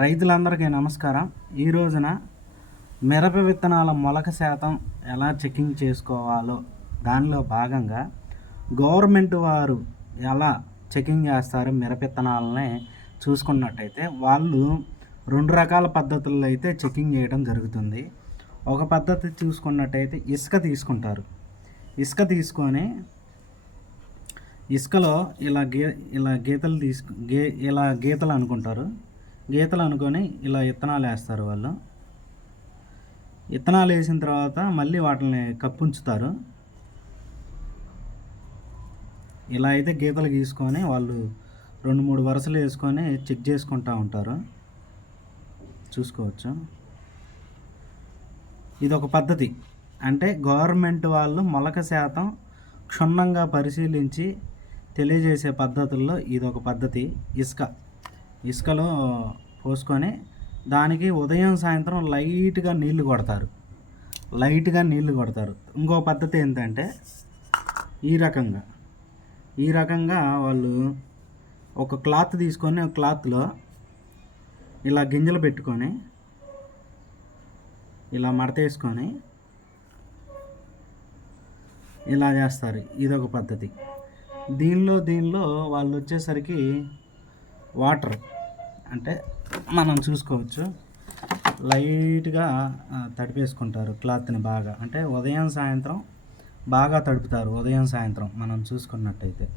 రైతులందరికీ నమస్కారం. ఈ రోజున మిరప విత్తనాల మొలక శాతం ఎలా చెకింగ్ చేసుకోవాలో దానిలో భాగంగా గవర్నమెంట్ వారు ఎలా చెకింగ్ చేస్తారు మిరప విత్తనాలని చూసుకున్నట్టయితే వాళ్ళు రెండు రకాల పద్ధతుల్లో అయితే చెకింగ్ చేయడం జరుగుతుంది. ఒక పద్ధతి చూసుకున్నట్టయితే ఇసుక తీసుకుంటారు. ఇసుక తీసుకొని ఇసుకలో ఇలా గే ఇలా గీతలు తీసుకు గే ఇలా గీతలు అనుకుంటారు. గీతలు అనుకొని ఇలా విత్తనాలు వేస్తారు వాళ్ళు. విత్తనాలు వేసిన తర్వాత మళ్ళీ వాటిని కప్పుంచుతారు. ఇలా అయితే గీతలు గీసుకొని వాళ్ళు రెండు మూడు వరుసలు వేసుకొని చెక్ చేసుకుంటూ ఉంటారు. చూసుకోవచ్చు. ఇది ఒక పద్ధతి. అంటే గవర్నమెంట్ వాళ్ళు మొలక శాతం క్షుణ్ణంగా పరిశీలించి తెలియజేసే పద్ధతుల్లో ఇది ఒక పద్ధతి. ఇసుక. ఇసుకలో పోసుకొని దానికి ఉదయం సాయంత్రం లైట్గా నీళ్ళు కొడతారు. లైట్గా నీళ్ళు కొడతారు. ఇంకో పద్ధతి ఏంటంటే ఈ రకంగా. ఈ రకంగా వాళ్ళు ఒక క్లాత్ తీసుకొని ఒక క్లాత్లో ఇలా గింజలు పెట్టుకొని ఇలా మడత వేసుకొని ఇలా చేస్తారు. ఇదొక పద్ధతి. దీనిలో దీనిలో వాళ్ళు వచ్చేసరికి వాటర్ అంటే మనం చూసుకోవచ్చు. లైట్గా తడిపేసుకుంటారు క్లాత్ని బాగా. అంటే ఉదయం సాయంత్రం బాగా తడుపుతారు ఉదయం సాయంత్రం మనం చూసుకున్నట్టయితే.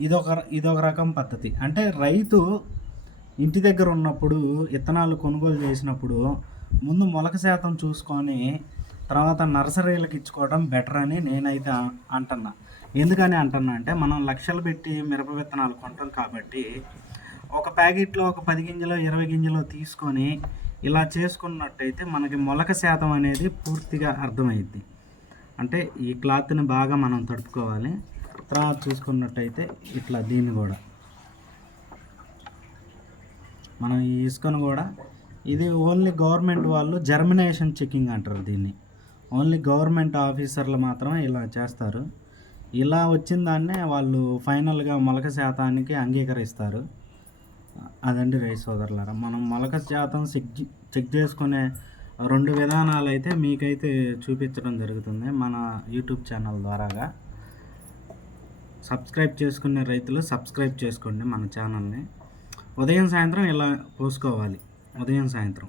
ఇదొక ఇదొక రకం పద్ధతి. అంటే రైతు ఇంటి దగ్గర ఉన్నప్పుడు విత్తనాలు కొనుగోలు చేసినప్పుడు ముందు మొలక శాతం చూసుకొని తర్వాత నర్సరీలకు ఇచ్చుకోవడం బెటర్ అని నేనైతే అంటున్నా. ఎందుకని అంటున్నా అంటే మనం లక్షలు పెట్టి మిరప విత్తనాలు కొంటాం కాబట్టి ఒక ప్యాకెట్లో ఒక పది గింజలు ఇరవై గింజలు తీసుకొని ఇలా చేసుకున్నట్టయితే మనకి మొలక శాతం అనేది పూర్తిగా అర్థమైద్ది. అంటే ఈ క్లాత్ని బాగా మనం తడుపుకోవాలి. తర్వాత చూసుకున్నట్టయితే ఇట్లా దీన్ని కూడా. మనం ఈ ఇసుకను కూడా ఇది ఓన్లీ గవర్నమెంట్ వాళ్ళు జర్మినేషన్ చెకింగ్ అంటారు దీన్ని. ఓన్లీ గవర్నమెంట్ ఆఫీసర్లు మాత్రమే ఇలా చేస్తారు. ఇలా వచ్చిన దాన్నే వాళ్ళు ఫైనల్గా మొలక శాతానికి అంగీకరిస్తారు. అదండి రైస్ సోదరులారా మనం మొలక శాతం చెక్ చెక్ చేసుకునే రెండు విధానాలు అయితే మీకైతే చూపించడం జరుగుతుంది మన యూట్యూబ్ ఛానల్ ద్వారాగా. సబ్స్క్రైబ్ చేసుకునే రైతులు సబ్స్క్రైబ్ చేసుకోండి మన ఛానల్ని. ఉదయం సాయంత్రం ఇలా పోసుకోవాలి. ఉదయం సాయంత్రం.